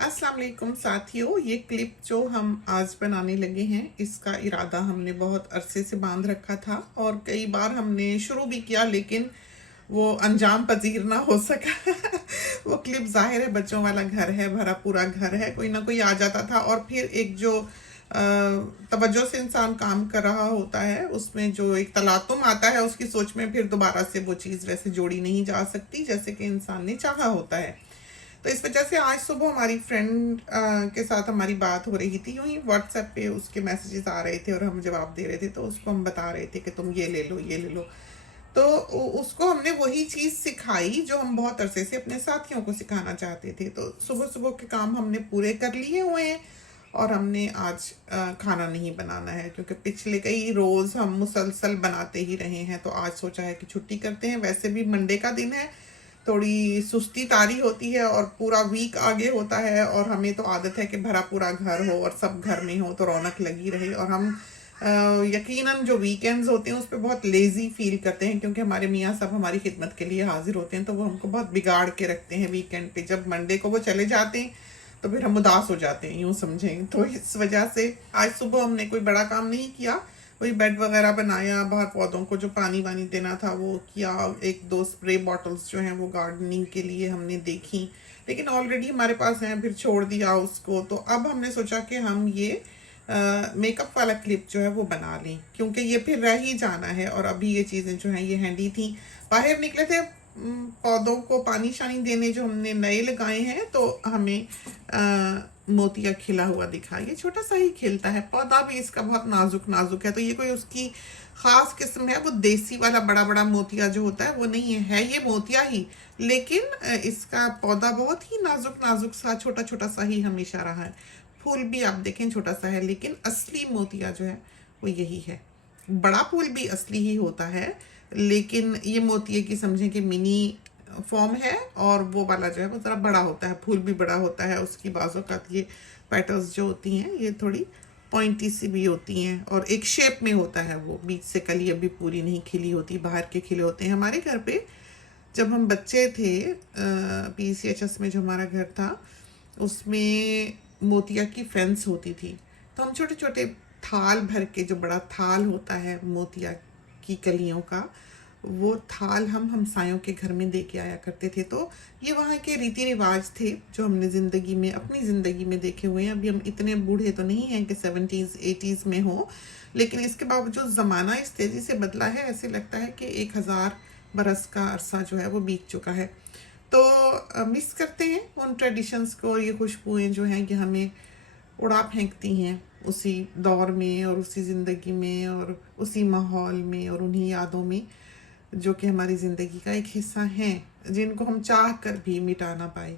अस्सलाम वालेकुम साथियों, ये क्लिप जो हम आज बनाने लगे हैं इसका इरादा हमने बहुत अरसे से बांध रखा था और कई बार हमने शुरू भी किया लेकिन वो अंजाम पजीर ना हो सका। वो क्लिप जाहिर है बच्चों वाला घर है, भरा पूरा घर है, कोई ना कोई आ जाता था और फिर एक जो तवज्जो से इंसान काम कर रहा होता है उसमें जो एक तलातुम आता है उसकी सोच में फिर दोबारा से वो चीज़ वैसे जोड़ी नहीं जा सकती जैसे कि इंसान ने चाहा होता है। तो इस वजह से आज सुबह हमारी फ्रेंड के साथ हमारी बात हो रही थी, यूं ही व्हाट्सएप पे उसके मैसेजेस आ रहे थे और हम जवाब दे रहे थे, तो उसको हम बता रहे थे कि तुम ये ले लो ये ले लो। तो उसको हमने वही चीज़ सिखाई जो हम बहुत अरसे से अपने साथियों को सिखाना चाहते थे। तो सुबह सुबह के काम हमने पूरे कर लिए हुए हैं और हमने आज खाना नहीं बनाना है क्योंकि पिछले कई रोज़ हम मुसलसल बनाते ही रहे हैं। तो आज सोचा है कि छुट्टी करते हैं, वैसे भी मंडे का दिन है, थोड़ी सुस्ती तारी होती है और पूरा वीक आगे होता है और हमें तो आदत है कि भरा पूरा घर हो और सब घर में हो तो रौनक लगी रहे। और हम यकीनन जो वीकेंड्स होते हैं उस पर बहुत लेज़ी फील करते हैं क्योंकि हमारे मियाँ सब हमारी खिदमत के लिए हाजिर होते हैं, तो वो हमको बहुत बिगाड़ के रखते हैं वीकेंड पे। जब मंडे को वो चले जाते हैं तो फिर हम उदास हो जाते हैं, यूँ समझें। तो इस वजह से आज सुबह हमने कोई बड़ा काम नहीं किया, वही बेड वगैरह बनाया, बाहर पौधों को जो पानी वानी देना था वो किया, एक दो स्प्रे बॉटल्स जो हैं वो गार्डनिंग के लिए हमने देखी, लेकिन ऑलरेडी हमारे पास हैं, फिर छोड़ दिया उसको। तो अब हमने सोचा कि हम ये मेकअप वाला क्लिप जो है वो बना लें क्योंकि ये फिर रह ही जाना है और अभी ये चीज़ें जो हैं ये हैंडी थी। बाहर निकले थे पौधों को पानी शानी देने, जो हमने नए लगाए हैं, तो हमें मोतिया खिला हुआ दिखा। ये छोटा सा ही खिलता है पौधा भी, इसका बहुत नाजुक नाजुक है, तो ये कोई उसकी ख़ास किस्म है। वो देसी वाला बड़ा बड़ा मोतिया जो होता है वो नहीं है ये मोतिया ही, लेकिन इसका पौधा बहुत ही नाजुक नाजुक सा छोटा छोटा सा ही हमेशा रहा है। फूल भी आप देखें छोटा सा है, लेकिन असली मोतिया जो है वो यही है। बड़ा फूल भी असली ही होता है, लेकिन ये मोतिये की समझें कि मिनी फॉर्म है और वो वाला जो है वो ज़रा बड़ा होता है, फूल भी बड़ा होता है उसकी। बाजों का ये पेटल्स जो होती हैं ये थोड़ी पॉइंटी सी भी होती हैं और एक शेप में होता है, वो बीच से कली अभी पूरी नहीं खिली होती, बाहर के खिले होते हैं। हमारे घर पे जब हम बच्चे थे, PCHS में जो हमारा घर था उसमें मोतिया की फेंस होती थी, तो हम छोटे छोटे थाल भर के, जो बड़ा थाल होता है मोतिया की कलियों का, वो थाल हम हमसायों के घर में दे के आया करते थे। तो ये वहाँ के रीति रिवाज थे जो हमने ज़िंदगी में, अपनी ज़िंदगी में देखे हुए हैं। अभी हम इतने बूढ़े तो नहीं हैं कि 70s 80s में हो, लेकिन इसके बावजूद ज़माना इस तेज़ी से बदला है, ऐसे लगता है कि 1000 बरस का अरसा जो है वो बीत चुका है। तो मिस करते हैं उन ट्रेडिशंस को, और ये खुशबुएँ जो हैं कि हमें उड़ा फेंकती हैं उसी दौर में और उसी ज़िंदगी में और उसी माहौल में और उन्हीं यादों में जो कि हमारी ज़िंदगी का एक हिस्सा हैं, जिनको हम चाह कर भी मिटा ना पाए।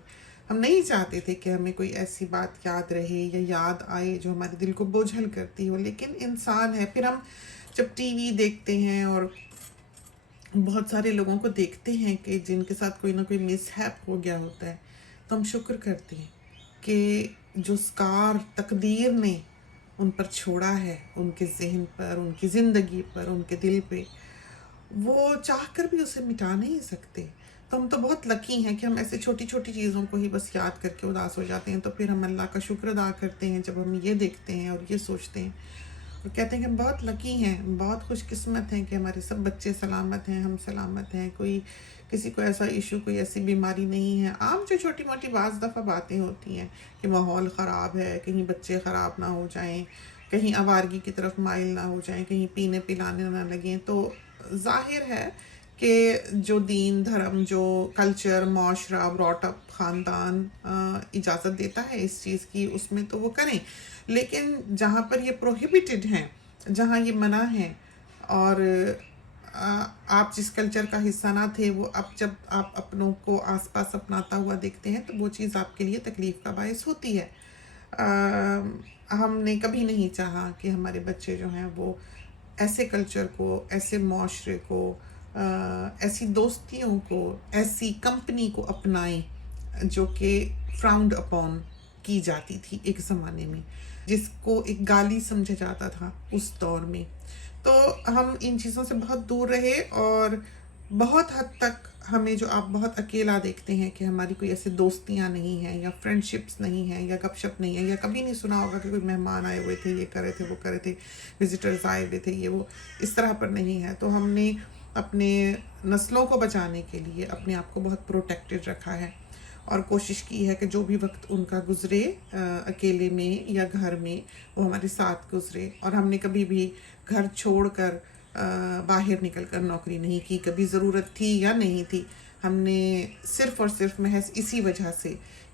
हम नहीं चाहते थे कि हमें कोई ऐसी बात याद रहे या याद आए जो हमारे दिल को बोझल करती हो, लेकिन इंसान है। फिर हम जब टीवी देखते हैं और बहुत सारे लोगों को देखते हैं कि जिनके साथ कोई ना कोई मिसहैप हो गया होता है, तो हम शुक्र करते हैं कि जो स्कार तकदीर ने उन पर छोड़ा है, उनके जहन पर, उनकी ज़िंदगी पर, उनके दिल पे, वो चाह कर भी उसे मिटा नहीं सकते। तो हम तो बहुत लकी हैं कि हम ऐसे छोटी छोटी चीज़ों को ही बस याद करके उदास हो जाते हैं। तो फिर हम अल्लाह का शुक्र अदा करते हैं जब हम ये देखते हैं और ये सोचते हैं और कहते हैं कि हम बहुत लकी हैं, बहुत खुशकिस्मत हैं कि हमारे सब बच्चे सलामत हैं, हम सलामत हैं, कोई किसी को ऐसा इशू, कोई ऐसी बीमारी नहीं है। आम जो छोटी मोटी बाज़ दफ़ा बातें होती हैं कि माहौल ख़राब है, कहीं बच्चे ख़राब ना हो जाएं, कहीं आवारगी की तरफ माइल ना हो जाएं, कहीं पीने पिलाने ना लगें, तो ज़ाहिर है कि जो दीन धर्म, जो कल्चर, माशरा, ब्रॉटअप, ख़ानदान इजाज़त देता है इस चीज़ की, उसमें तो वो करें। लेकिन जहाँ पर ये प्रोहिबिटेड हैं, जहाँ ये मना है, और आप जिस कल्चर का हिस्सा ना थे, वो अब जब आप अपनों को आसपास अपनाता हुआ देखते हैं तो वो चीज़ आपके लिए तकलीफ़ का बायस होती है। हमने कभी नहीं चाहा कि हमारे बच्चे जो हैं वो ऐसे कल्चर को, ऐसे माशरे को, ऐसी दोस्तियों को, ऐसी कंपनी को अपनाएं जो कि फ्राउंड अपॉन की जाती थी एक ज़माने में, जिसको एक गाली समझा जाता था उस दौर में। तो हम इन चीज़ों से बहुत दूर रहे और बहुत हद तक हमें जो आप बहुत अकेला देखते हैं कि हमारी कोई ऐसे दोस्तियां नहीं हैं या फ्रेंडशिप्स नहीं हैं या गपशप नहीं है, या कभी नहीं सुना होगा कि कोई मेहमान आए हुए थे, ये कर रहे थे, वो कर रहे थे, विजिटर्स आए हुए थे, ये वो, इस तरह पर नहीं है। तो हमने अपने नस्लों को बचाने के लिए अपने आप को बहुत प्रोटेक्टेड रखा है और कोशिश की है कि जो भी वक्त उनका गुजरे अकेले में या घर में, वो हमारे साथ गुजरे। और हमने कभी भी घर छोड़कर बाहर निकल कर नौकरी नहीं की, कभी ज़रूरत थी या नहीं थी। हमने सिर्फ़ और सिर्फ महज इसी वजह से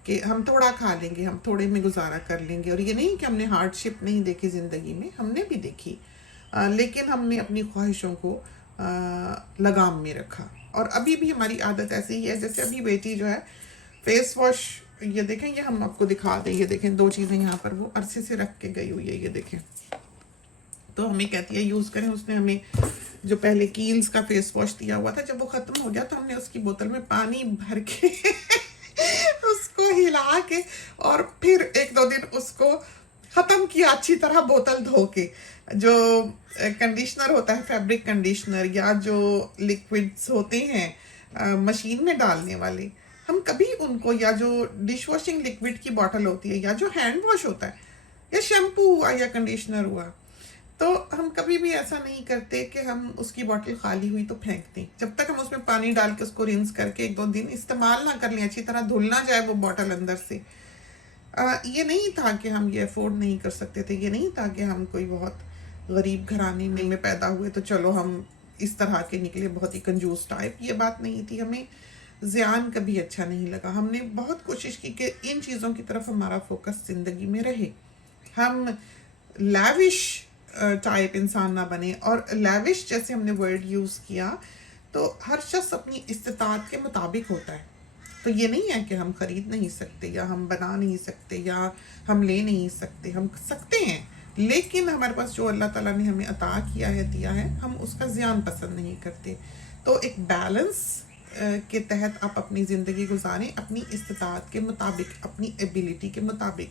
कि हम थोड़ा खा लेंगे, हम थोड़े में गुजारा कर लेंगे। और ये नहीं कि हमने हार्डशिप नहीं देखी ज़िंदगी में, हमने भी देखी, लेकिन हमने अपनी ख्वाहिशों को लगाम में रखा। और अभी भी हमारी आदत ऐसी ही है। जैसे अभी बेटी जो है फेस वॉश, ये देखें, ये हम आपको दिखा दें, ये देखें 2 चीज़ें यहाँ पर वो अरसे से रख के गई हुई है, ये देखें। तो हमें कहती है यूज़ करें। उसने हमें जो पहले कील्स का फेस वॉश दिया हुआ था, जब वो ख़त्म हो गया तो हमने उसकी बोतल में पानी भर के उसको हिला के और फिर 1-2 दिन उसको ख़त्म किया अच्छी तरह, बोतल धो के। जो कंडीशनर होता है, फैब्रिक कंडीशनर, या जो लिक्विड्स होते हैं मशीन में डालने वाले, हम कभी उनको, या जो डिश वॉशिंग लिक्विड की बॉटल होती है, या जो हैंड वॉश होता है, या शैम्पू हुआ या कंडीशनर हुआ, तो हम कभी भी ऐसा नहीं करते कि हम उसकी बोतल खाली हुई तो फेंक दें। जब तक हम उसमें पानी डाल के उसको रिंस करके 1-2 दिन इस्तेमाल ना कर लें, अच्छी तरह धुल ना जाए वो बोतल अंदर से। ये नहीं था कि हम ये अफोर्ड नहीं कर सकते थे, ये नहीं था कि हम कोई बहुत गरीब घराने में पैदा हुए तो चलो हम इस तरह के निकले बहुत ही कंजूस टाइप, ये बात नहीं थी। हमें ज़ियान कभी अच्छा नहीं लगा। हमने बहुत कोशिश की कि इन चीज़ों की तरफ हमारा फोकस ज़िंदगी में रहे। हम लैविश टाइप इंसान ना बने। और लैविश जैसे हमने वर्ड यूज़ किया, तो हर शख्स अपनी इस्तिताअत के मुताबिक होता है। तो ये नहीं है कि हम ख़रीद नहीं सकते, या हम बना नहीं सकते, या हम ले नहीं सकते। हम सकते हैं, लेकिन हमारे पास जो अल्लाह ताला ने हमें अता किया है, दिया है, हम उसका ज़ियान पसंद नहीं करते। तो एक बैलेंस के तहत आप अपनी ज़िंदगी गुजारें, अपनी इस्तिताअत के मुताबिक, अपनी एबिलिटी के मुताबिक।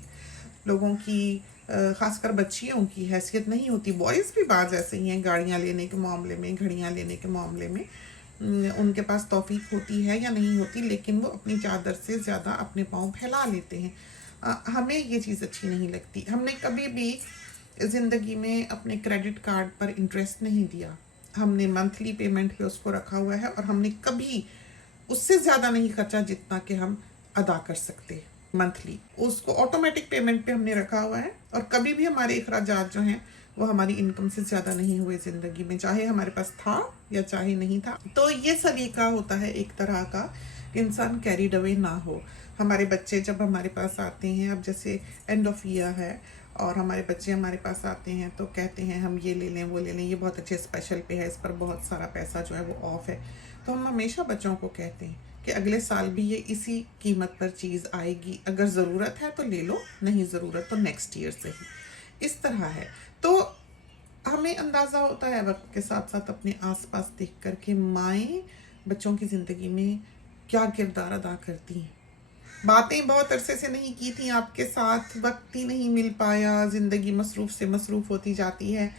लोगों की ख़ासकर बच्चियों की हैसियत नहीं होती, बॉयज़ भी बाज़ ऐसे ही हैं, गाड़ियाँ लेने के मामले में, घड़ियाँ लेने के मामले में उनके पास तौफीक होती है या नहीं होती, लेकिन वो अपनी चादर से ज़्यादा अपने पाँव फैला लेते हैं। हमें ये चीज़ अच्छी नहीं लगती। हमने कभी भी ज़िंदगी में अपने क्रेडिट कार्ड पर इंटरेस्ट नहीं दिया। हमने मंथली पेमेंट पे उसको रखा हुआ है, और हमने कभी उससे ज़्यादा नहीं खर्चा जितना कि हम अदा कर सकते। मंथली उसको ऑटोमेटिक पेमेंट पे हमने रखा हुआ है, और कभी भी हमारे अखराजात जो हैं वो हमारी इनकम से ज़्यादा नहीं हुए ज़िंदगी में, चाहे हमारे पास था या चाहे नहीं था। तो ये सलीका होता है एक तरह का कि इंसान कैरिड अवे ना हो। हमारे बच्चे जब हमारे पास आते हैं, अब जैसे एंड ऑफ ईयर है और हमारे बच्चे हमारे पास आते हैं तो कहते हैं हम ये ले लें, वो ले लें, ये बहुत अच्छे स्पेशल पे है, इस पर बहुत सारा पैसा जो है वो ऑफ है। तो हम हमेशा बच्चों को कहते हैं कि अगले साल भी ये इसी कीमत पर चीज़ आएगी, अगर ज़रूरत है तो ले लो, नहीं ज़रूरत तो नेक्स्ट ईयर से ही। इस तरह है। तो हमें अंदाज़ा होता है वक्त के साथ साथ अपने आसपास देख कर के माएँ बच्चों की ज़िंदगी में क्या किरदार अदा करती हैं। बातें बहुत अरसे से नहीं की थी आपके साथ, वक्त ही नहीं मिल पाया, ज़िंदगी मसरूफ़ से मसरूफ़ होती जाती है,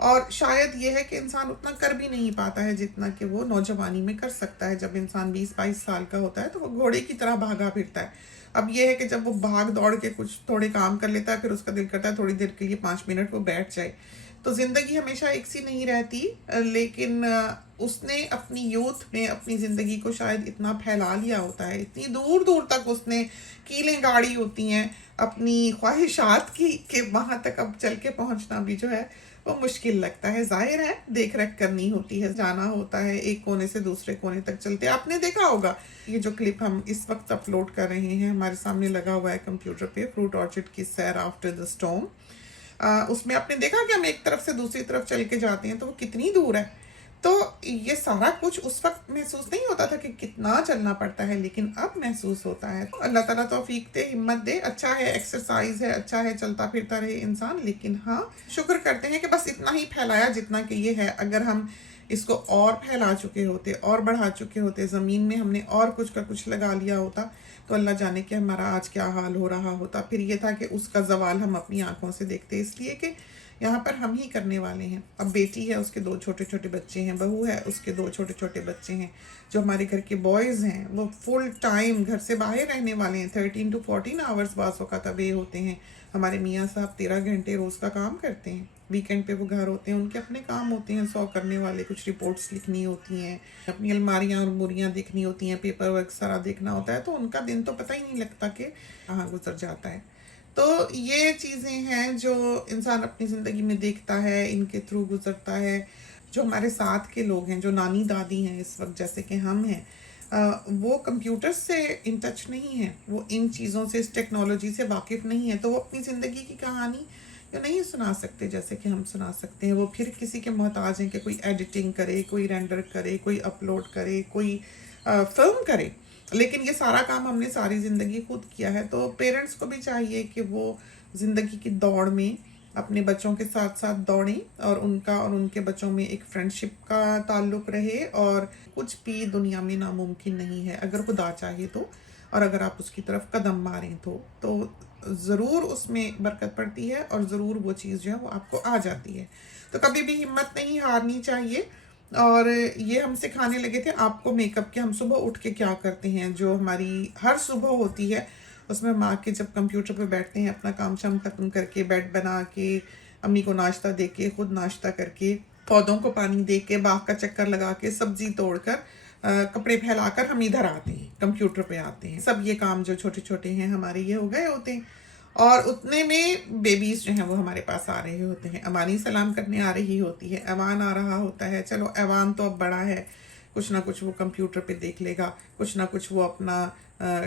और शायद ये है कि इंसान उतना कर भी नहीं पाता है जितना कि वो नौजवानी में कर सकता है। जब इंसान 20-22 साल का होता है तो वो घोड़े की तरह भागा फिरता है। अब ये है कि जब वो भाग दौड़ के कुछ थोड़े काम कर लेता है, फिर उसका दिल करता है थोड़ी देर के लिए 5 मिनट वो बैठ जाए। तो ज़िंदगी हमेशा एक सी नहीं रहती, लेकिन उसने अपनी यूथ में अपनी ज़िंदगी को शायद इतना फैला लिया होता है, इतनी दूर दूर तक उसने कीलें गाड़ी होती हैं अपनी ख्वाहिशात की, कि वहाँ तक अब चल के पहुँचना भी जो है वो मुश्किल लगता है। जाहिर है देख रेख करनी होती है, जाना होता है, एक कोने से दूसरे कोने तक चलते। आपने देखा होगा ये जो क्लिप हम इस वक्त अपलोड कर रहे हैं, हमारे सामने लगा हुआ है कंप्यूटर पे, फ्रूट ऑर्चर्ड की सैर आफ्टर द स्टॉर्म। उसमें आपने देखा कि हम एक तरफ से दूसरी तरफ चल के जाते हैं तो वो कितनी दूर है। तो ये सारा कुछ उस वक्त महसूस नहीं होता था कि कितना चलना पड़ता है, लेकिन अब महसूस होता है। तो अल्लाह ताला तौफीक दे, हिम्मत दे। अच्छा है, एक्सरसाइज है, अच्छा है, चलता फिरता रहे इंसान, लेकिन हाँ शुक्र करते हैं कि बस इतना ही फैलाया जितना कि ये है। अगर हम इसको और फैला चुके होते और बढ़ा चुके होते, ज़मीन में हमने और कुछ का कुछ लगा लिया होता, तो अल्लाह जाने कि हमारा आज क्या हाल हो रहा होता। फिर ये था कि उसका ज़वाल हम अपनी आंखों से देखते, इसलिए कि यहाँ पर हम ही करने वाले हैं। अब बेटी है, उसके 2 छोटे छोटे बच्चे हैं, बहू है, उसके 2 छोटे छोटे बच्चे हैं। जो हमारे घर के बॉयज़ हैं वो फुल टाइम घर से बाहर रहने वाले हैं, 13 to 14 आवर्स बास वक़्त अब ये होते हैं। हमारे मियाँ साहब 13 घंटे रोज़ का काम करते हैं, वीकेंड पे वो घर होते हैं, उनके अपने काम होते हैं 100 करने वाले, कुछ रिपोर्ट्स लिखनी होती हैं, अपनी अलमारियाँ और बोरियाँ देखनी होती हैं, पेपर वर्क सारा देखना होता है। तो उनका दिन तो पता ही नहीं लगता कि कहाँ गुजर जाता है। तो ये चीज़ें हैं जो इंसान अपनी ज़िंदगी में देखता है, इनके थ्रू गुजरता है। जो हमारे साथ के लोग हैं, जो नानी दादी हैं इस वक्त, जैसे कि हम हैं, वो कंप्यूटर से इन टच नहीं है, वो इन चीज़ों से, इस टेक्नोलॉजी से वाकिफ़ नहीं है, तो वो अपनी ज़िंदगी की कहानी या नहीं सुना सकते जैसे कि हम सुना सकते हैं। वो फिर किसी के मोहताज हैं कि कोई एडिटिंग करे, कोई रेंडर करे, कोई अपलोड करे, कोई फिल्म करे। लेकिन ये सारा काम हमने सारी ज़िंदगी खुद किया है। तो पेरेंट्स को भी चाहिए कि वो ज़िंदगी की दौड़ में अपने बच्चों के साथ साथ दौड़ें, और उनका और उनके बच्चों में एक फ्रेंडशिप का ताल्लुक़ रहे। और कुछ भी दुनिया में नामुमकिन नहीं है अगर खुदा चाहे तो, और अगर आप उसकी तरफ कदम मारें तो ज़रूर उसमें बरकत पड़ती है, और ज़रूर वो चीज़ जो है वो आपको आ जाती है। तो कभी भी हिम्मत नहीं हारनी चाहिए। और ये हम सिखाने लगे थे आपको मेकअप के। हम सुबह उठ के क्या करते हैं, जो हमारी हर सुबह होती है, उसमें हम आके जब कंप्यूटर पे बैठते हैं, अपना काम शाम ख़त्म करके, बेड बना के, अम्मी को नाश्ता दे के, खुद नाश्ता करके, पौधों को पानी दे के, बाग का चक्कर लगा के, सब्ज़ी तोड़ कर, कपड़े फैलाकर हम इधर आते हैं, कंप्यूटर पे आते हैं। सब ये काम जो छोटे छोटे हैं हमारे, ये हो गए होते हैं। और उतने में बेबीज़ जो हैं वो हमारे पास आ रहे होते हैं, अमानी सलाम करने आ रही होती है, ऐवान आ रहा होता है। चलो ऐवान तो अब बड़ा है, कुछ ना कुछ वो कंप्यूटर पे देख लेगा, कुछ ना कुछ वो अपना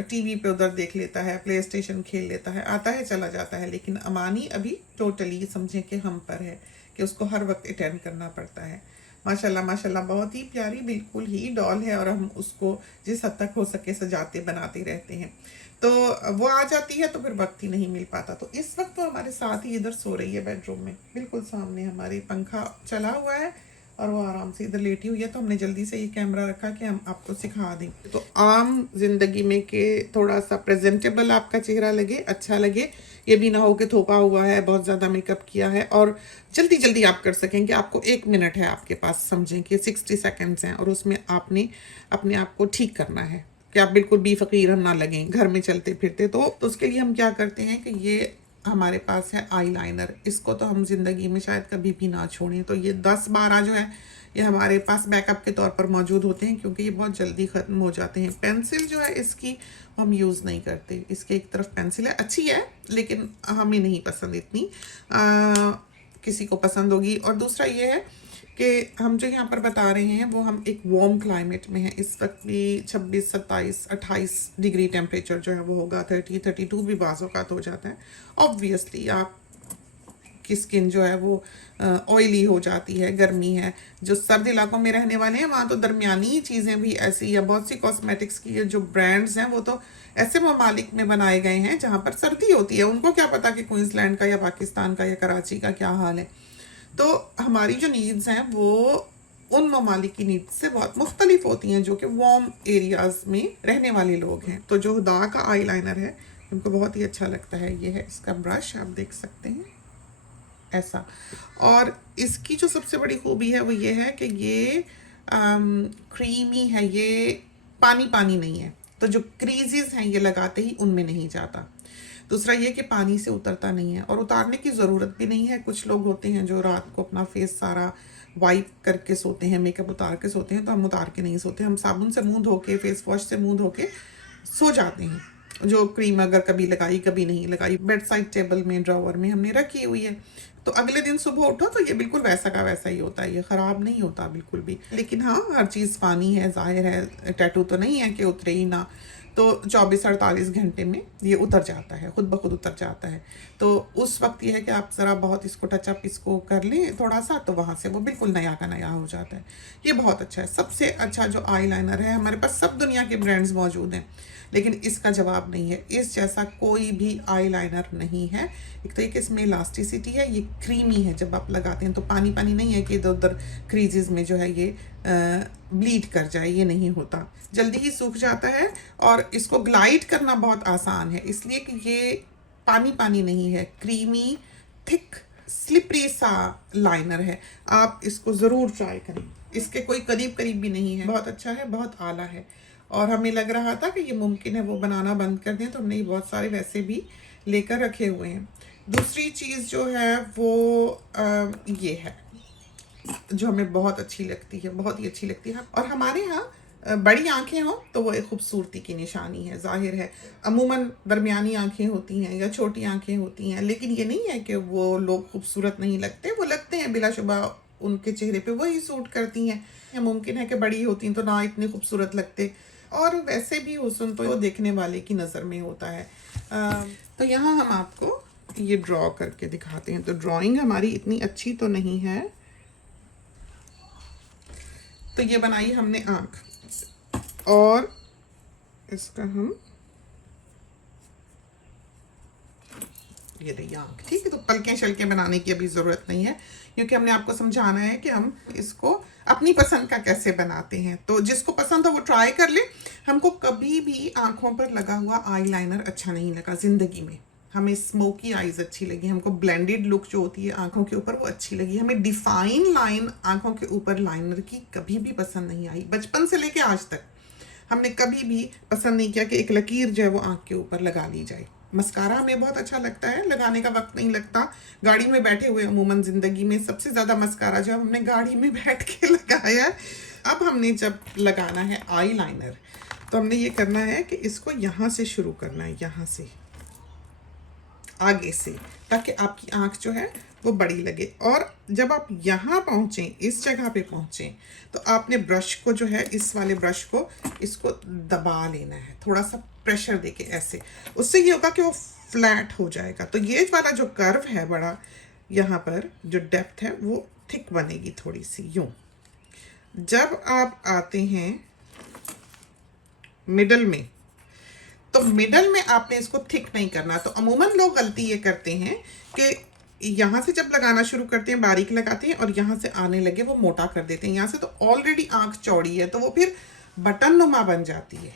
टीवी पे उधर देख लेता है, प्ले स्टेशन खेल लेता है, आता है चला जाता है। लेकिन अमानी अभी टोटली समझें कि हम पर है, कि उसको हर वक्त अटेंड करना पड़ता है। माशाल्लाह माशाल्लाह, बहुत ही प्यारी बिल्कुल ही डॉल है, और हम उसको जिस हद तक हो सके सजाते बनाते रहते हैं। तो वो आ जाती है तो फिर वक्त ही नहीं मिल पाता। तो इस वक्त तो हमारे साथ ही इधर सो रही है, बेडरूम में बिल्कुल सामने हमारे, पंखा चला हुआ है और वो आराम से इधर लेटी हुई है। तो हमने जल्दी से ये कैमरा रखा कि हम आपको सिखा दें। तो आम जिंदगी में कि थोड़ा सा प्रेजेंटेबल आपका चेहरा लगे, अच्छा लगे, ये भी ना हो कि थोपा हुआ है, बहुत ज़्यादा मेकअप किया है, और जल्दी जल्दी आप कर सकें कि आपको 1 मिनट है आपके पास, समझें कि 60 सेकेंड्स हैं, और उसमें आपने अपने आप को ठीक करना है कि आप बिल्कुल भी फ़कीर हम ना लगें घर में चलते फिरते। तो उसके लिए हम क्या करते हैं कि ये हमारे पास है आई लाइनर। इसको तो हम ज़िंदगी में शायद कभी भी ना छोड़ें। तो ये 10-12 जो है ये हमारे पास बैकअप के तौर पर मौजूद होते हैं, क्योंकि ये बहुत जल्दी ख़त्म हो जाते हैं। पेंसिल जो है इसकी हम यूज़ नहीं करते। इसके एक तरफ पेंसिल है, अच्छी है, लेकिन हमें नहीं पसंद इतनी, किसी को पसंद होगी। और दूसरा ये है कि हम जो यहाँ पर बता रहे हैं वो हम एक वार्म क्लाइमेट में हैं। इस वक्त भी 26, 27, 28 डिग्री टेम्परेचर जो है वो होगा, 30, 32 भी बाज़ औक़ात हो जाता है। ऑब्वियसली आप की स्किन जो है वो ऑयली हो जाती है, गर्मी है। जो सर्द इलाकों में रहने वाले हैं वहाँ तो दरमियानी चीज़ें भी ऐसी, या बहुत सी कॉस्मेटिक्स की जो ब्रांड्स हैं वो तो ऐसे ममालिक में बनाए गए हैं जहाँ पर सर्दी होती है। उनको क्या पता कि क्वींसलैंड का या पाकिस्तान का या कराची का क्या हाल है। तो हमारी जो नीड्स हैं वो उन ममालिक की नीड्स से बहुत मुख्तलिफ होती हैं, जो कि वार्म एरियाज़ में रहने वाले लोग हैं। तो जो हुदा का आई लाइनर है उनको बहुत ही अच्छा लगता है। ये है इसका ब्रश, आप देख सकते हैं ऐसा। और इसकी जो सबसे बड़ी खूबी है वो ये है कि ये क्रीमी है, ये पानी पानी नहीं है। तो जो क्रीजेस हैं ये लगाते ही उनमें नहीं जाता। दूसरा ये कि पानी से उतरता नहीं है, और उतारने की ज़रूरत भी नहीं है। कुछ लोग होते हैं जो रात को अपना फेस सारा वाइप करके सोते हैं, मेकअप उतार के सोते हैं। तो हम उतार के नहीं सोते, हम साबुन से मुंह धो के, फेस वॉश से मुंह धो के सो जाते हैं। जो क्रीम अगर कभी लगाई कभी नहीं लगाई, बेड साइड टेबल में ड्रॉवर में हमने रखी हुई है, तो अगले दिन सुबह उठो तो ये बिल्कुल वैसा का वैसा ही होता है, ये ख़राब नहीं होता बिल्कुल भी। लेकिन हाँ, हर चीज़ फ़ानी है, ज़ाहिर है, टैटू तो नहीं है कि उतरे ही ना। तो 24-48 घंटे में ये उतर जाता है, खुद ब खुद उतर जाता है। तो उस वक्त ये है कि आप ज़रा बहुत इसको टचअप इसको कर लें थोड़ा सा, तो वहाँ से वो बिल्कुल नया का नया हो जाता है। ये बहुत अच्छा है। सबसे अच्छा जो आई लाइनर है, हमारे पास सब दुनिया के ब्रांड्स मौजूद हैं, लेकिन इसका जवाब नहीं है। इस जैसा कोई भी आईलाइनर नहीं है। एक तो एक इसमें इलास्टिसिटी है, ये क्रीमी है, जब आप लगाते हैं तो पानी पानी नहीं है कि इधर उधर क्रीजेस में जो है ये ब्लीड कर जाए, ये नहीं होता, जल्दी ही सूख जाता है। और इसको ग्लाइड करना बहुत आसान है, इसलिए कि ये पानी पानी नहीं है, क्रीमी थिक स्लिपरी सा लाइनर है। आप इसको ज़रूर ट्राई करें, इसके कोई करीब करीब भी नहीं है, बहुत अच्छा है, बहुत आला है। और हमें लग रहा था कि ये मुमकिन है वो बनाना बंद कर दें, तो हमने बहुत सारे वैसे भी लेकर रखे हुए हैं। दूसरी चीज़ जो है वो ये है जो हमें बहुत अच्छी लगती है, बहुत ही अच्छी लगती है। और हमारे यहाँ बड़ी आंखें हों तो वो एक खूबसूरती की निशानी है, जाहिर है। अमूमन दरमियानी आंखें होती हैं या छोटी आंखें होती हैं, लेकिन ये नहीं है कि वो लोग खूबसूरत नहीं लगते, वो लगते हैं, बिलाशुबा उनके चेहरे पे वही सूट करती हैं। या मुमकिन है कि बड़ी होती हैं तो ना इतने खूबसूरत लगते, और वैसे भी हुस्न तो देखने वाले की नज़र में होता है। तो यहाँ हम आपको ये ड्रॉ करके दिखाते हैं। तो ड्राइंग हमारी इतनी अच्छी तो नहीं है। तो ये बनाई हमने आँख, और इसका हम ये रही आँख, ठीक है। तो पलकें शलकें बनाने की अभी ज़रूरत नहीं है, क्योंकि हमने आपको समझाना है कि हम इसको अपनी पसंद का कैसे बनाते हैं। तो जिसको पसंद हो वो ट्राई कर ले। हमको कभी भी आँखों पर लगा हुआ आईलाइनर अच्छा नहीं लगा ज़िंदगी में। हमें स्मोकी आईज अच्छी लगी, हमको ब्लेंडेड लुक जो होती है आँखों के ऊपर वो अच्छी लगी। हमें डिफाइन लाइन आँखों के ऊपर लाइनर की कभी भी पसंद नहीं आई। बचपन से लेके आज तक हमने कभी भी पसंद नहीं किया कि एक लकीर जो है वो आँख के ऊपर लगा ली जाए। मस्कारा हमें बहुत अच्छा लगता है, लगाने का वक्त नहीं लगता। गाड़ी में बैठे हुए अमूमन ज़िंदगी में सबसे ज़्यादा मस्कारा जो हमने गाड़ी में बैठ के लगाया है। अब हमने जब लगाना है आई लाइनर, तो हमने ये करना है कि इसको यहाँ से शुरू करना है, यहाँ से आगे से, ताकि आपकी आँख जो है वो बड़ी लगे। और जब आप यहाँ पहुँचें, इस जगह पे पहुँचें, तो आपने ब्रश को जो है, इस वाले ब्रश को, इसको दबा लेना है, थोड़ा सा प्रेशर देके ऐसे। उससे ये होगा कि वो फ्लैट हो जाएगा। तो ये वाला जो कर्व है बड़ा, यहाँ पर जो डेप्थ है वो थिक बनेगी थोड़ी सी यूँ। जब आप आते हैं मिडल में, तो मिडल में आपने इसको थिक नहीं करना। तो अमूमन लोग गलती ये करते हैं कि यहाँ से जब लगाना शुरू करते हैं बारीक लगाते हैं, और यहाँ से आने लगे वो मोटा कर देते हैं। यहाँ से तो ऑलरेडी आँख चौड़ी है, तो वो फिर बटन नुमा बन जाती है।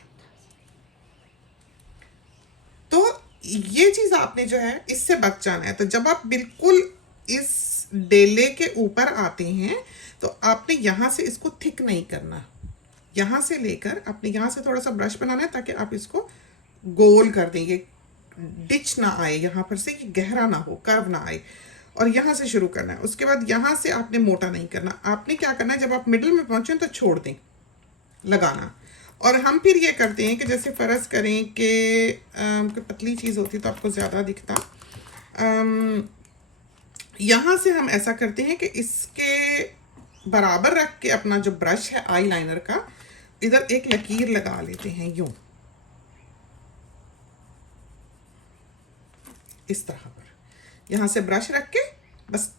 तो ये चीज़ आपने जो है इससे बच जाना है। तो जब आप बिल्कुल इस डेले के ऊपर आते हैं, तो आपने यहाँ से इसको थिक नहीं करना। यहाँ से लेकर आपने यहाँ से थोड़ा सा ब्रश बनाना है, ताकि आप इसको गोल कर देंगे, डिच ना आए, यहाँ पर से ये गहरा ना हो, कर्व ना आए। और यहाँ से शुरू करना है। उसके बाद यहाँ से आपने मोटा नहीं करना। आपने क्या करना है, जब आप मिडिल में पहुँचें तो छोड़ दें लगाना। और हम फिर ये करते हैं कि जैसे फ़र्ज़ करें कि पतली चीज़ होती तो आपको ज़्यादा दिखता। यहाँ से हम ऐसा करते हैं कि इसके बराबर रख के अपना जो ब्रश है आई लाइनर का, इधर एक लकीर लगा लेते हैं यूँ, इस तरह पर। यहाँ से ब्रश रख के बस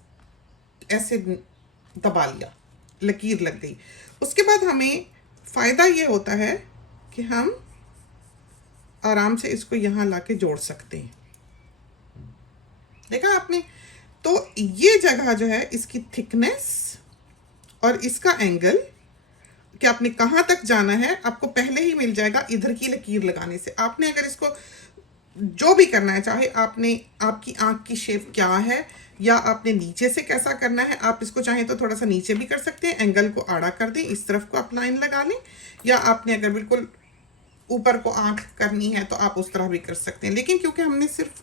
ऐसे दबा लिया, लकीर लग गई। उसके बाद हमें फ़ायदा ये होता है कि हम आराम से इसको यहाँ लाके जोड़ सकते हैं। देखा आपने? तो ये जगह जो है, इसकी थिकनेस और इसका एंगल, कि आपने कहाँ तक जाना है, आपको पहले ही मिल जाएगा इधर की लकीर लगाने से। आपने अगर इसको जो भी करना है, चाहे आपने आपकी आँख की शेप क्या है, या आपने नीचे से कैसा करना है, आप इसको चाहें तो थोड़ा सा नीचे भी कर सकते हैं, एंगल को आड़ा कर दें, इस तरफ को आप लाइन लगा लें, या आपने अगर बिल्कुल ऊपर को आँख करनी है तो आप उस तरह भी कर सकते हैं। लेकिन क्योंकि हमने सिर्फ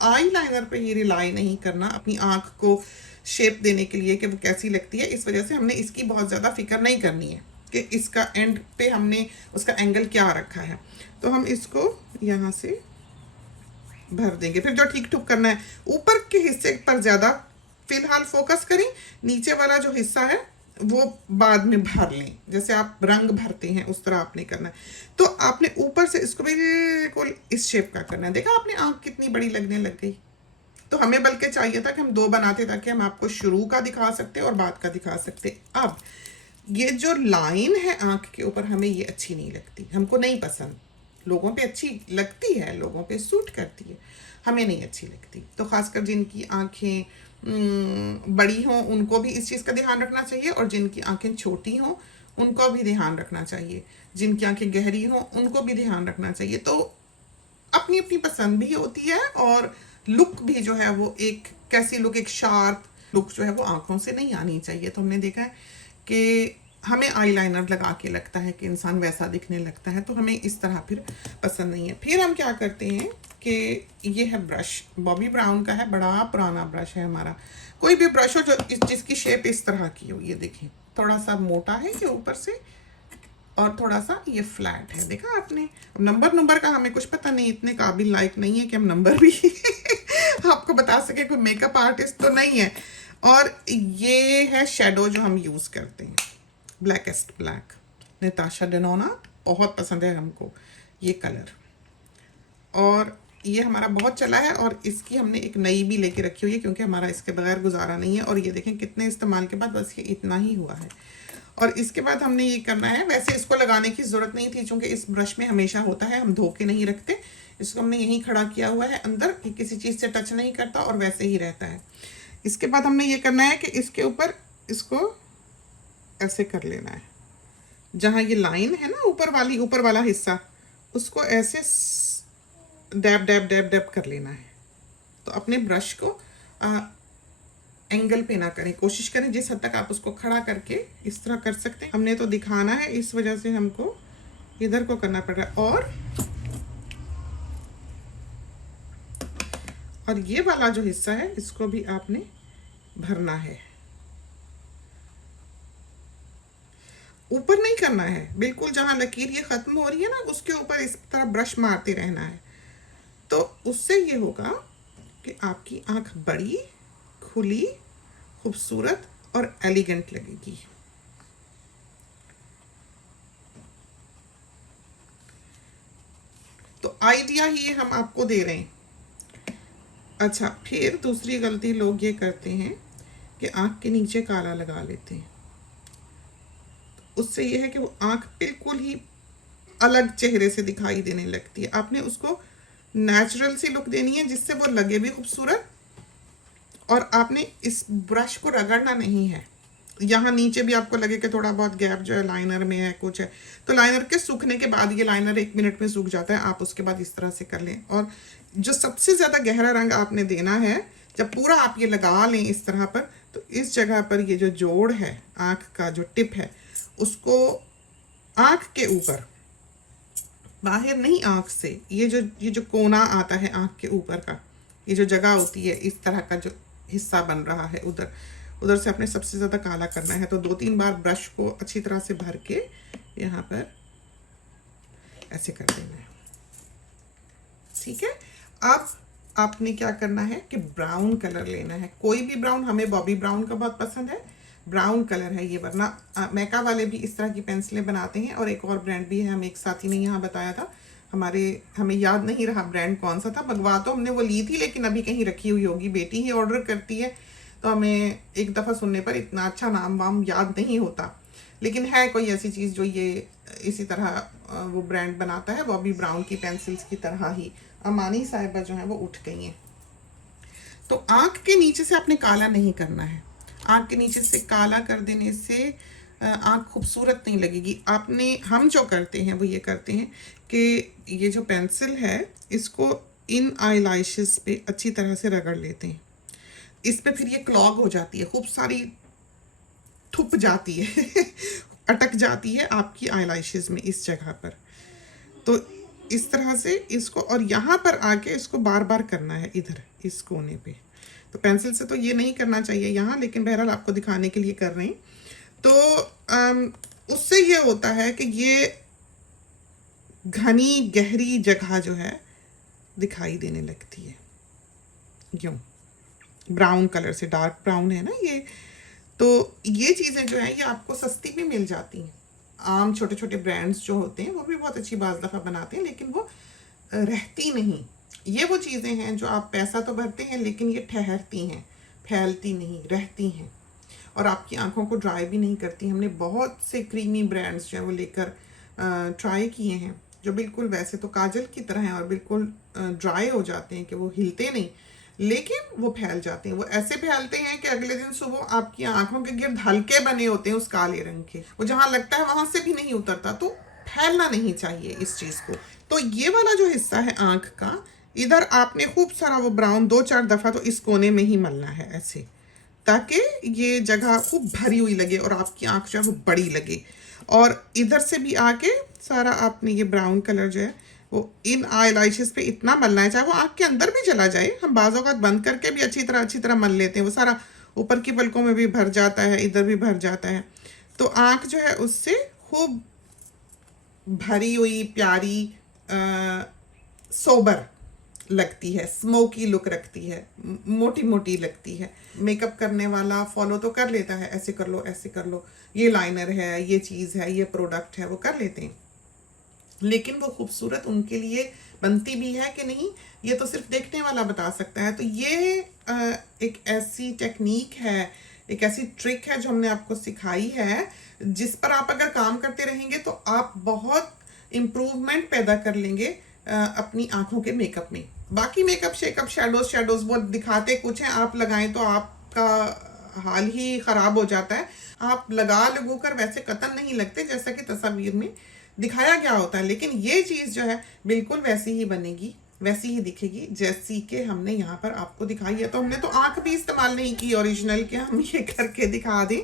आई लाइनर पे ही रिलाई नहीं करना अपनी आँख को शेप देने के लिए कि वो कैसी लगती है, इस वजह से हमने इसकी बहुत ज़्यादा फिक्र नहीं करनी है कि इसका एंड पे हमने उसका एंगल क्या रखा है। तो हम इसको यहाँ से भर देंगे। फिर जो ठीक ठुक करना है, ऊपर के हिस्से पर ज़्यादा फिलहाल फोकस करें, नीचे वाला जो हिस्सा है वो बाद में भर लें। जैसे आप रंग भरते हैं उस तरह आपने करना है। तो आपने ऊपर से इसको बिल्कुल इस शेप का करना है। देखा आपने आँख कितनी बड़ी लगने लग गई। तो हमें बल्कि चाहिए था कि हम 2 बनाते, ताकि हम आपको शुरू का दिखा सकते और बाद का दिखा सकते। अब ये जो लाइन है आँख के ऊपर, हमें ये अच्छी नहीं लगती, हमको नहीं पसंद। लोगों पे अच्छी लगती है, लोगों पे सूट करती है, हमें नहीं अच्छी लगती। तो खासकर जिनकी आंखें बड़ी हों उनको भी इस चीज़ का ध्यान रखना चाहिए, और जिनकी आंखें छोटी हों उनको भी ध्यान रखना चाहिए, जिनकी आंखें गहरी हों उनको भी ध्यान रखना चाहिए। तो अपनी अपनी पसंद भी होती है, और लुक भी जो है वो एक कैसी लुक, एक शार्प लुक जो है वो आंखों से नहीं आनी चाहिए। तो हमने देखा है कि हमें आईलाइनर लगा के लगता है कि इंसान वैसा दिखने लगता है, तो हमें इस तरह फिर पसंद नहीं है। फिर हम क्या करते हैं कि ये है ब्रश, बॉबी ब्राउन का है, बड़ा पुराना ब्रश है हमारा। कोई भी ब्रश हो जो जिसकी शेप इस तरह की हो, ये देखें थोड़ा सा मोटा है ये ऊपर से, और थोड़ा सा ये फ्लैट है, देखा आपने। अब नंबर का हमें कुछ पता नहीं, इतने काबिल लायक नहीं है कि हम नंबर भी आपको बता सके, कोई मेकअप आर्टिस्ट तो नहीं है। और ये है शेडो जो हम यूज़ करते हैं, ब्लैकेस्ट ब्लैक, नताशा डेनोना, बहुत पसंद है हमको ये कलर, और ये हमारा बहुत चला है, और इसकी हमने एक नई भी लेके रखी हुई है क्योंकि हमारा इसके बगैर गुजारा नहीं है। और ये देखें कितने इस्तेमाल के बाद बस ये इतना ही हुआ है। और इसके बाद हमने ये करना है, वैसे इसको लगाने की ज़रूरत नहीं थी क्योंकि इस ब्रश में हमेशा होता है, हम धो के नहीं रखते। इसको हमने यहीं खड़ा किया हुआ है अंदर, कि किसी चीज़ से टच नहीं करता और वैसे ही रहता है। इसके बाद हमने ये करना है कि इसके ऊपर इसको ऐसे कर लेना है, जहाँ ये लाइन है ना ऊपर वाला हिस्सा, उसको ऐसे डैब डैब डैब डैब कर लेना है। तो अपने ब्रश को एंगल पे ना करें, कोशिश करें जिस हद तक आप उसको खड़ा करके इस तरह कर सकते हैं। हमने तो दिखाना है, इस वजह से हमको इधर को करना पड़ रहा है। और ये वाला जो हिस्सा है इसको भी आपने भरना है, ऊपर नहीं करना है, बिल्कुल जहां लकीर ये खत्म हो रही है ना उसके ऊपर इस तरह ब्रश मारते रहना है। तो उससे ये होगा कि आपकी आंख बड़ी, खुली, खूबसूरत और एलिगेंट लगेगी। तो आइडिया ही हम आपको दे रहे हैं। अच्छा, फिर दूसरी गलती लोग ये करते हैं कि आंख के नीचे काला लगा लेते हैं। उससे ये है कि वो आंख बिल्कुल ही अलग चेहरे से दिखाई देने लगती है। आपने उसको नेचुरल सी लुक देनी है जिससे वो लगे भी खूबसूरत, और आपने इस ब्रश को रगड़ना नहीं है। यहाँ नीचे भी आपको लगे कि थोड़ा बहुत गैप जो है लाइनर में है, कुछ है, तो लाइनर के सूखने के बाद, ये लाइनर 1 मिनट में सूख जाता है, आप उसके बाद इस तरह से कर लें। और जो सबसे ज़्यादा गहरा रंग आपने देना है, जब पूरा आप ये लगा लें इस तरह पर, तो इस जगह पर ये जो जोड़ है, आँख का जो टिप है, उसको आँख के ऊपर, बाहर नहीं आँख से, ये जो कोना आता है आँख के ऊपर का, ये जो जगह होती है, इस तरह का जो हिस्सा बन रहा है, उधर से आपने सबसे ज़्यादा काला करना है। तो 2-3 बार ब्रश को अच्छी तरह से भर के यहाँ पर ऐसे कर देना है, ठीक है। अब आपने क्या करना है कि ब्राउन कलर लेना है, कोई भी ब्राउन, हमें बॉबी ब्राउन का बहुत पसंद है, ब्राउन कलर है ये, वरना मैका वाले भी इस तरह की पेंसिलें बनाते हैं, और एक और ब्रांड भी है, हम एक साथी ने यहाँ बताया था, हमें याद नहीं रहा ब्रांड कौन सा था। भगवा तो हमने वो ली थी, लेकिन अभी कहीं रखी हुई होगी, बेटी ही ऑर्डर करती है, तो हमें एक दफ़ा सुनने पर इतना अच्छा नाम वाम याद नहीं होता, लेकिन है कोई ऐसी चीज़ जो ये इसी तरह वो ब्रांड बनाता है, बॉबी ब्राउन की पेंसिल्स की तरह ही। अमानी साहिबा जो है वो उठ गई हैं। तो आँख के नीचे से आपने काला नहीं करना है, आँख के नीचे से काला कर देने से आँख खूबसूरत नहीं लगेगी। हम जो करते हैं वो ये करते हैं कि ये जो पेंसिल है इसको इन आईलैशेस पे अच्छी तरह से रगड़ लेते हैं। इस पे फिर ये क्लॉग हो जाती है, खूब सारी थुप जाती है अटक जाती है आपकी आईलैशेस में इस जगह पर। तो इस तरह से इसको, और यहाँ पर आके इसको बार बार करना है, इधर इस कोने पे। तो पेंसिल से तो ये नहीं करना चाहिए यहाँ, लेकिन बहरहाल आपको दिखाने के लिए कर रहे हैं। तो उससे ये होता है कि ये घनी गहरी जगह जो है दिखाई देने लगती है, यूँ ब्राउन कलर से, डार्क ब्राउन है ना ये। तो ये चीज़ें जो हैं ये आपको सस्ती भी मिल जाती हैं। आम छोटे छोटे ब्रांड्स जो होते हैं वो भी बहुत अच्छी बाज़ दफ़ा बनाते हैं, लेकिन वो रहती नहीं। ये वो चीज़ें हैं जो आप पैसा तो भरते हैं, लेकिन ये ठहरती हैं, फैलती नहीं, रहती हैं, और आपकी आंखों को ड्राई भी नहीं करती। हमने बहुत से क्रीमी ब्रांड्स जो है वो लेकर ट्राई किए हैं, जो बिल्कुल वैसे तो काजल की तरह हैं और बिल्कुल ड्राई हो जाते हैं कि वो हिलते नहीं, लेकिन वो फैल जाते हैं। वो ऐसे फैलते हैं कि अगले दिन सुबह आपकी आंखों के गिर्द हल्के बने होते हैं उस काले रंग के, वो जहां लगता है वहां से भी नहीं उतरता। तो फैलना नहीं चाहिए इस चीज को। तो ये वाला जो हिस्सा है आंख का, इधर आपने खूब सारा वो ब्राउन 2-4 दफा तो इस कोने में ही मलना है ऐसे, ताकि ये जगह खूब भरी हुई लगे और आपकी आंख जो है वो बड़ी लगे। और इधर से भी आके सारा आपने ये ब्राउन कलर जो है वो इन आई लैशेस पे इतना मलना है, चाहे वो आंख के अंदर भी चला जाए। हम बाज़ औक़ात बंद करके भी अच्छी तरह मल लेते हैं, वो सारा ऊपर की पलकों में भी भर जाता है, इधर भी भर जाता है। तो आंख जो है उससे खूब भरी हुई, प्यारी, सोबर लगती है, स्मोकी लुक रखती है, मोटी मोटी लगती है। मेकअप करने वाला फॉलो तो कर लेता है, ऐसे कर लो, ऐसे कर लो, ये लाइनर है, ये चीज़ है, ये प्रोडक्ट है, वो कर लेते हैं। लेकिन वो खूबसूरत उनके लिए बनती भी है कि नहीं, ये तो सिर्फ देखने वाला बता सकता है। तो ये एक ऐसी टेक्निक है, एक ऐसी ट्रिक है जो हमने आपको सिखाई है, जिस पर आप अगर काम करते रहेंगे तो आप बहुत इम्प्रूवमेंट पैदा कर लेंगे अपनी आंखों के मेकअप में। बाकी मेकअप शेकअप शेडोज वो दिखाते कुछ हैं, आप लगाएं तो आपका हाल ही ख़राब हो जाता है। आप लगा लगू कर वैसे कतन नहीं लगते जैसा कि तस्वीर में दिखाया गया होता है, लेकिन ये चीज़ जो है बिल्कुल वैसी ही बनेगी, वैसी ही दिखेगी जैसी कि हमने यहाँ पर आपको दिखाई है। तो हमने तो आंख भी इस्तेमाल नहीं की ओरिजिनल के, हम ये करके दिखा दें।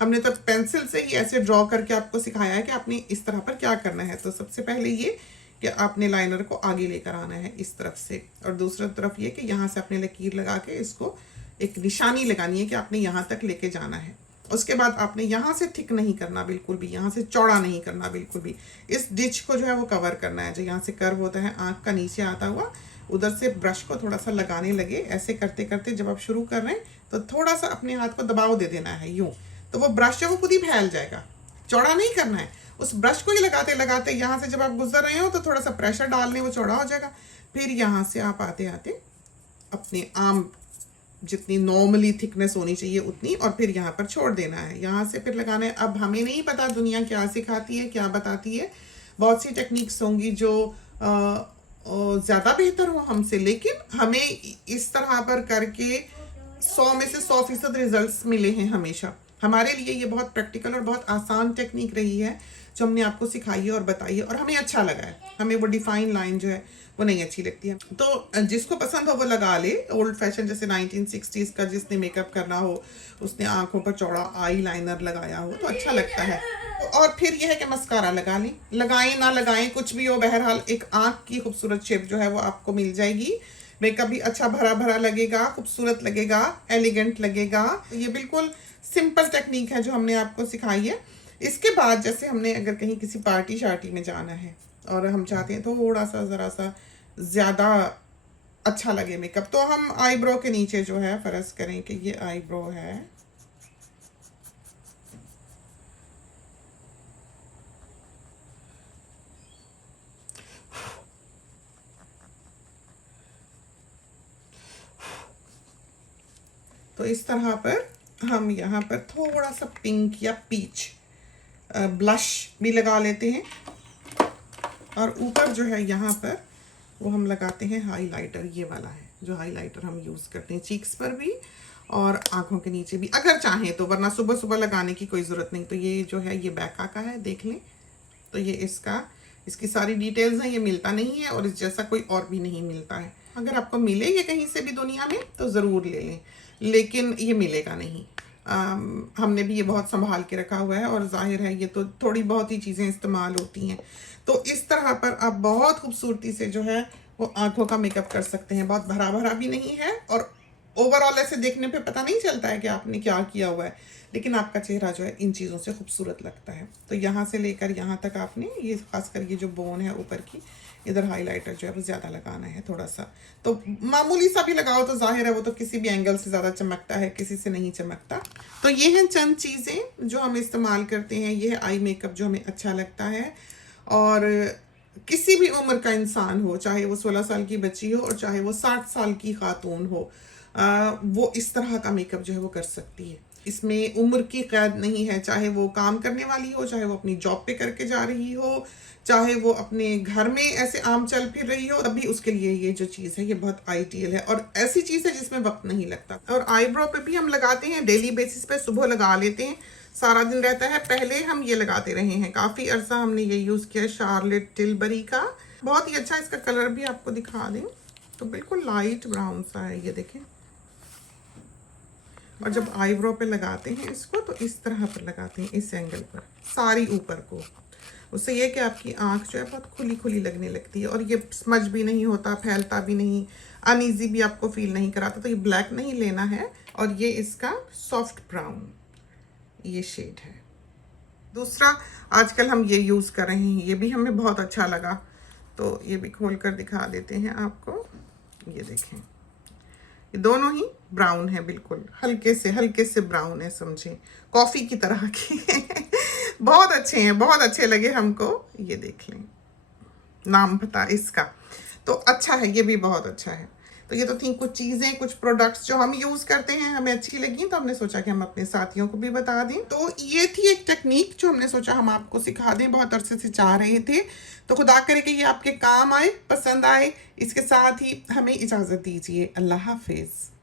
हमने तो पेंसिल से ही ऐसे ड्रॉ करके आपको सिखाया है कि आपने इस तरह पर क्या करना है। तो सबसे पहले ये कि आपने लाइनर को आगे लेकर आना है इस तरफ से, और दूसरी तरफ ये कि यहाँ से आपने लकीर लगा के इसको एक निशानी लगानी है कि आपने यहाँ तक लेके जाना है। उसके बाद आपने यहाँ से थिक नहीं करना बिल्कुल भी, यहाँ से चौड़ा नहीं करना बिल्कुल भी। इस डिच को जो है वो कवर करना है, जो यहाँ से कर्व होता है आँख का नीचे आता हुआ, उधर से ब्रश को थोड़ा सा लगाने लगे। ऐसे करते करते जब आप शुरू कर रहे हैं तो थोड़ा सा अपने हाथ को दबाव दे देना है यूँ, तो वो ब्रश जो वो खुद ही फैल जाएगा। चौड़ा नहीं करना है, उस ब्रश को ही लगाते लगाते यहाँ से जब आप गुजर रहे हो तो थोड़ा सा प्रेशर डालने, वो चौड़ा हो जाएगा। फिर यहाँ से आप आते आते अपने आम जितनी नॉर्मली थिकनेस होनी चाहिए उतनी, और फिर यहाँ पर छोड़ देना है, यहाँ से फिर लगाना है। अब हमें नहीं पता दुनिया क्या सिखाती है, क्या बताती है। बहुत सी टेक्निक्स होंगी जो ज़्यादा बेहतर हो हमसे, लेकिन हमें इस तरह पर करके 100 में से 100% रिजल्ट्स मिले हैं हमेशा। हमारे लिए ये बहुत प्रैक्टिकल और बहुत आसान टेक्निक रही है जो हमने आपको सिखाई है और बताई है, और हमें अच्छा लगा है। हमें वो डिफाइन लाइन जो है वो नहीं अच्छी लगती है। तो जिसको पसंद हो वो लगा ले। ओल्ड फैशन जैसे 1960s का जिसने मेकअप करना हो, उसने आंखों पर चौड़ा आई लाइनर लगाया हो तो अच्छा लगता है। और फिर यह है कि मस्कारा लगा लें, लगाएं ना लगाएं कुछ भी हो, बहरहाल एक आंख की खूबसूरत शेप जो है वो आपको मिल जाएगी। मेकअप भी अच्छा भरा भरा लगेगा, खूबसूरत लगेगा, एलिगेंट लगेगा। ये बिल्कुल सिंपल टेक्निक है जो हमने आपको सिखाई है। इसके बाद जैसे हमने अगर कहीं किसी पार्टी शार्टी में जाना है और हम चाहते हैं तो थोड़ा सा ज़रा सा ज़्यादा अच्छा लगे मेकअप, तो हम आईब्रो के नीचे जो है, फ़र्ज़ करें कि ये आईब्रो है, तो इस तरह पर हम यहाँ पर थोड़ा सा पिंक या पीच ब्लश भी लगा लेते हैं। और ऊपर जो है यहाँ पर वो हम लगाते हैं हाइलाइटर, ये वाला है जो हाइलाइटर हम यूज़ करते हैं चीक्स पर भी और आँखों के नीचे भी अगर चाहें तो, वरना सुबह सुबह लगाने की कोई ज़रूरत नहीं। तो ये जो है ये बैका का है, देख लें। तो ये इसकी सारी डिटेल्स हैं, ये मिलता नहीं है और इस जैसा कोई और भी नहीं मिलता है। अगर आपको मिले ये कहीं से भी दुनिया में तो ज़रूर ले लें, लेकिन ये मिलेगा नहीं। हमने भी ये बहुत संभाल के रखा हुआ है और जाहिर है ये तो थोड़ी बहुत ही चीज़ें इस्तेमाल होती हैं। तो इस तरह पर आप बहुत खूबसूरती से जो है वो आंखों का मेकअप कर सकते हैं। बहुत भरा भरा भी नहीं है और ओवरऑल ऐसे देखने पे पता नहीं चलता है कि आपने क्या किया हुआ है, लेकिन आपका चेहरा जो है इन चीज़ों से खूबसूरत लगता है। तो यहाँ से लेकर यहाँ तक आपने ये खासकर ये जो बोन है ऊपर की, इधर हाइलाइटर जो है वो ज़्यादा लगाना है थोड़ा सा। तो मामूली सा भी लगाओ तो जाहिर है वो तो किसी भी एंगल से ज़्यादा चमकता है, किसी से नहीं चमकता। तो ये हैं चंद चीज़ें जो हम इस्तेमाल करते हैं। ये है आई मेकअप जो हमें अच्छा लगता है, और किसी भी उम्र का इंसान हो, चाहे वो 16 साल की बच्ची हो और चाहे वो 60 साल की खातून हो, वो इस तरह का मेकअप जो है वो कर सकती है। इसमें उम्र की कैद नहीं है, चाहे वो काम करने वाली हो, चाहे वो अपनी जॉब पे करके जा रही हो, चाहे वो अपने घर में ऐसे आम चल फिर रही हो, तभी उसके लिए ये जो चीज़ है ये बहुत आइडियल है और ऐसी चीज़ है जिसमें वक्त नहीं लगता। और आईब्रो पे भी हम लगाते हैं डेली बेसिस पे, सुबह लगा लेते हैं, सारा दिन रहता है। पहले हम ये लगाते रहे हैं, काफ़ी अर्सा हमने ये यूज़ किया शार्लेट टिलबरी का, बहुत ही अच्छा। इसका कलर भी आपको दिखा दें तो बिल्कुल लाइट ब्राउन सा है, ये देखें। और जब आईब्रो पे लगाते हैं इसको तो इस तरह पर लगाते हैं, इस एंगल पर सारी ऊपर को, उससे ये कि आपकी आंख जो है बहुत खुली खुली लगने लगती है और ये स्मज भी नहीं होता, फैलता भी नहीं, अनईजी भी आपको फील नहीं कराता। तो ये ब्लैक नहीं लेना है और ये इसका सॉफ्ट ब्राउन ये शेड है। दूसरा आजकल हम ये यूज़ कर रहे हैं, ये भी हमें बहुत अच्छा लगा, तो ये भी खोल कर दिखा देते हैं आपको। ये देखें, ये दोनों ही ब्राउन है, बिल्कुल हल्के से ब्राउन है, समझे कॉफ़ी की तरह के बहुत अच्छे हैं, बहुत अच्छे लगे हमको। ये देख लें, नाम बता इसका, तो अच्छा है, ये भी बहुत अच्छा है। तो ये तो थी कुछ चीज़ें, कुछ प्रोडक्ट्स जो हम यूज़ करते हैं, हमें अच्छी लगी तो हमने सोचा कि हम अपने साथियों को भी बता दें। तो ये थी एक टेक्निक जो हमने सोचा हम आपको सिखा दें, बहुत अरसे से चाह रहे थे। तो खुदा करे कि ये आपके काम आए, पसंद आए। इसके साथ ही हमें इजाज़त दीजिए, अल्लाह हाफिज़।